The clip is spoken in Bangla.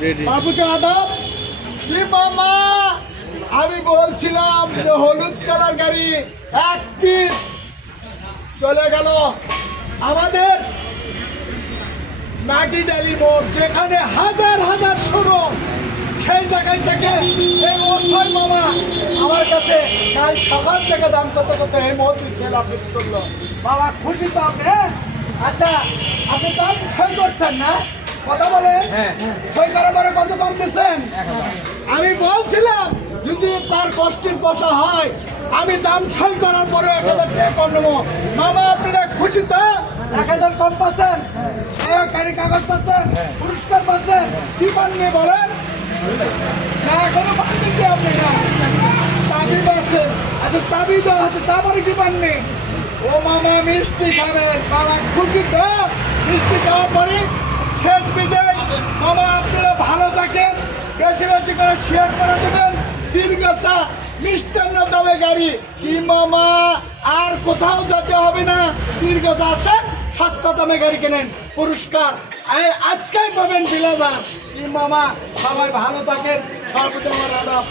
বাবুকে আদাব। কি মামা, আমি বলছিলাম যে হলুদ কালার গাড়ি এক পিস চলে গেল আমাদের মাটি ডালি মোড়, যেখানে হাজার হাজার শোরুম, সেই জায়গায় থেকে এই অসহায় মামা আমার কাছে কাল সকাল থেকে দাম কত কত এই মুহূর্তে সেল আপনি করলো। বাবা খুশি তো আপনি? আচ্ছা, আপনি দাম সই করছেন না? কথা বলেন। সই করার পরে কত কম দিচ্ছেন? আমি বলছিলাম যদি তার কষ্টের পয়সা হয় আমি দাম সই করার পরে 1000 টাকা কম নেবো। মামা আপনারা খুশি তো? 1000 কম পাচ্ছেন, গাড়ি কাগজ পাচ্ছেন, পুরস্কার পাচ্ছেন, কি পাননি বলেন? না এখনো পাননি কি আপনি? না চাবি পাচ্ছেন। আচ্ছা চাবি দেওয়া হচ্ছে, তারপরে কি পাননি? ও মামা মিষ্টি খাবেন। মামা খুশি তো? মিষ্টি খাওয়ার পরে শেষ বিদায়। মামা আপনারা ভালো থাকেন, বেশি বেশি করে শেয়ার করে দেবেন। বীরগাছা মিষ্টান্ন দামে গাড়ি। কি মামা আর কোথাও যেতে হবে না, বীরগাছা আসেন, সস্তা দামে গাড়ি কেনেন, পুরস্কার আজকেই পাবেন 2000। কি মামা সবাই ভালো থাকেন, সর্বদা আমার আদাব।